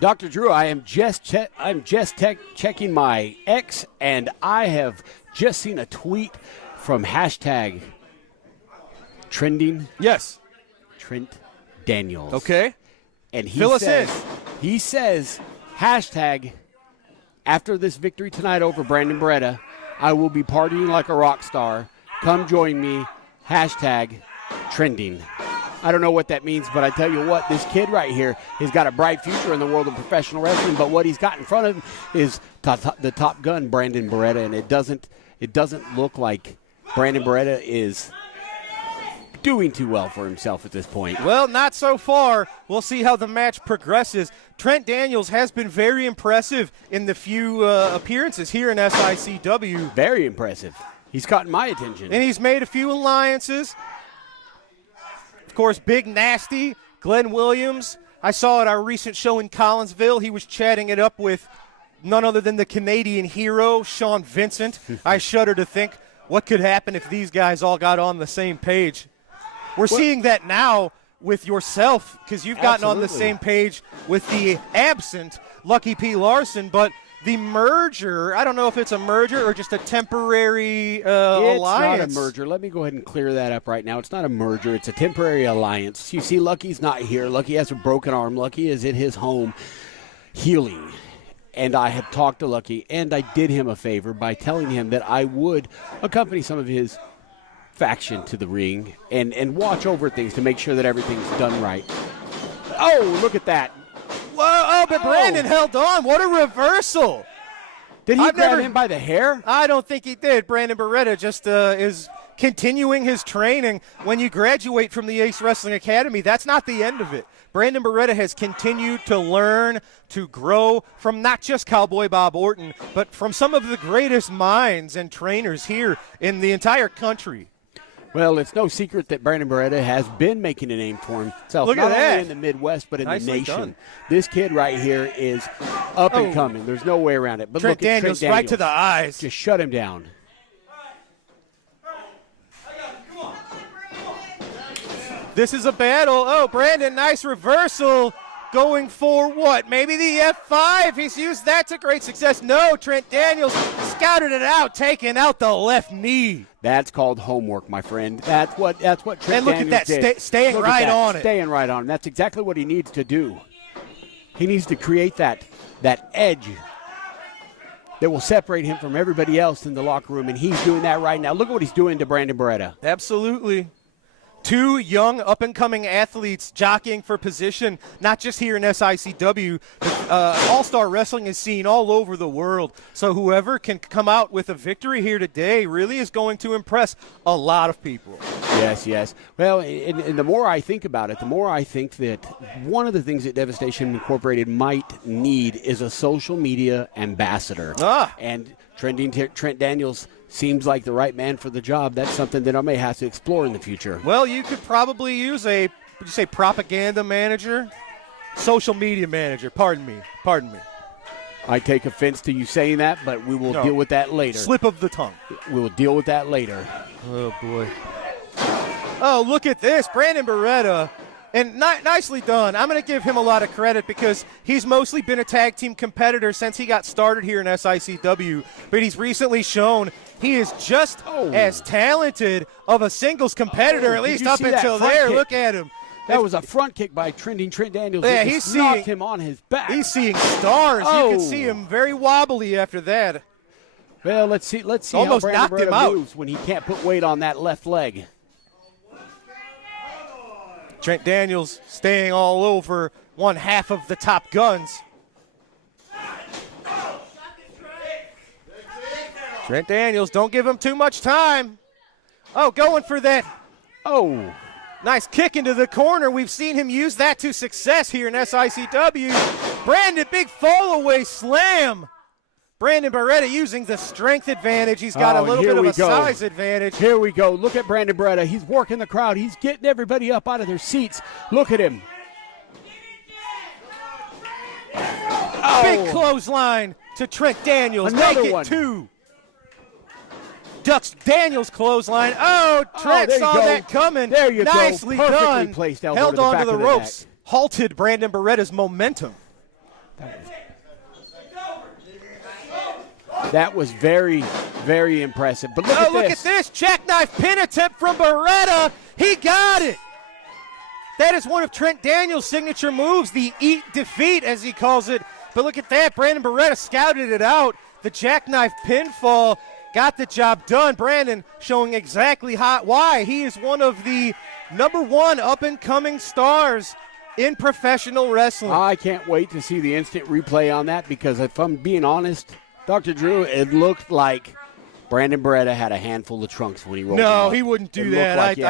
Dr. Drew, I'm just checking my X, and I have just seen a tweet from hashtag trending. Yes. Trent Daniels. Okay. And he says, hashtag, after this victory tonight over Brandon Barretta, I will be partying like a rock star. Come join me. Hashtag trending. I don't know what that means, but I tell you what, this kid right here has got a bright future in the world of professional wrestling, but what he's got in front of him is the top gun, Brandon Barretta, and it doesn't look like Brandon Barretta is doing too well for himself at this point. Well, not so far. We'll see how the match progresses. Trent Daniels has been very impressive in the few appearances here in SICW. Very impressive. He's caught my attention. And he's made a few alliances. Of course, Big Nasty, Glenn Williams. I saw at our recent show in Collinsville, he was chatting it up with none other than the Canadian hero, Sean Vincent. I shudder to think what could happen if these guys all got on the same page. We're seeing that now with yourself because you've gotten on the same page with the absent Lucky P. Larson, but the merger, I don't know if it's a merger or just a temporary alliance. It's not a merger. Let me go ahead and clear that up right now. It's not a merger. It's a temporary alliance. You see, Lucky's not here. Lucky has a broken arm. Lucky is at his home healing. And I have talked to Lucky, and I did him a favor by telling him that I would accompany some of his faction to the ring and watch over things to make sure that everything's done right. Oh, look at that. Whoa, but Brandon held on. What a reversal. Did he grab him by the hair? I don't think he did. Brandon Barretta just is continuing his training. When you graduate from the Ace Wrestling Academy, that's not the end of it. Brandon Barretta has continued to learn, to grow from not just Cowboy Bob Orton, but from some of the greatest minds and trainers here in the entire country. Well, it's no secret that Brandon Barretta has been making a name for himself. Look at that. Not only in the Midwest, but in Nicely the nation. done. This kid right here is up and coming. There's no way around it. But Trent look at Daniels, Trent Daniels. right to the eyes. Just shut him down. This is a battle. Oh, Brandon, nice reversal. Going for what? Maybe the F5. He's used that to great success. No, Trent Daniels scouted it out, taking out the left knee. That's called homework, my friend. That's what Trent Daniels did. And look at that, staying look right at that, on it. Staying right on. That's exactly what he needs to do. He needs to create that edge that will separate him from everybody else in the locker room, and he's doing that right now. Look at what he's doing to Brandon Barretta. Absolutely. Two young, up-and-coming athletes jockeying for position, not just here in SICW, but All-Star Wrestling is seen all over the world. So whoever can come out with a victory here today really is going to impress a lot of people. Yes. Well, and the more I think about it, the more I think that one of the things that Devastation Incorporated might need is a social media ambassador. And Trent Daniels seems like the right man for the job. That's something that I may have to explore in the future. Well, you could probably use would you say propaganda manager? Social media manager, pardon me. I take offense to you saying that, but we will deal with that later. Slip of the tongue. We will deal with that later. Oh, boy. Oh, look at this. Brandon Barretta. And nicely done. I'm going to give him a lot of credit because he's mostly been a tag team competitor since he got started here in SICW. But he's recently shown he is just as talented of a singles competitor, at least up until there. Look at him. That was a front kick by Trent Daniels. Yeah, he knocked him on his back. He's seeing stars. You can see him very wobbly after that. Well, let's see Almost how knocked Brandon him Barretta out. moves when he can't put weight on that left leg. Trent Daniels staying all over one half of the top guns. Trent Daniels, don't give him too much time. Oh, going for that. Oh. Nice kick into the corner. We've seen him use that to success here in SICW. Brandon, big fall-away slam. Brandon Barretta using the strength advantage. He's got a little bit of a size advantage. Here we go. Look at Brandon Barretta. He's working the crowd. He's getting everybody up out of their seats. Look at him. Big clothesline to Trent Daniels. Another one. 2. Ducks Daniels clothesline. Oh, Trent saw that coming. There you Nicely go. Perfectly done. placed elbow Held to the on back to the of ropes. neck. Halted Brandon Barretta's momentum. That was very, very impressive. But look at this. Look at this. Jackknife pin attempt from Barretta. He got it. That is one of Trent Daniels' signature moves, the eat defeat, as he calls it. But look at that. Brandon Barretta scouted it out. The jackknife pinfall got the job done. Brandon showing exactly why he is one of the #1 up-and-coming stars in professional wrestling. I can't wait to see the instant replay on that because if I'm being honest, Dr. Drew, it looked like Brandon Barretta had a handful of trunks when he rolled. No, him up. he wouldn't do It that. looked like he had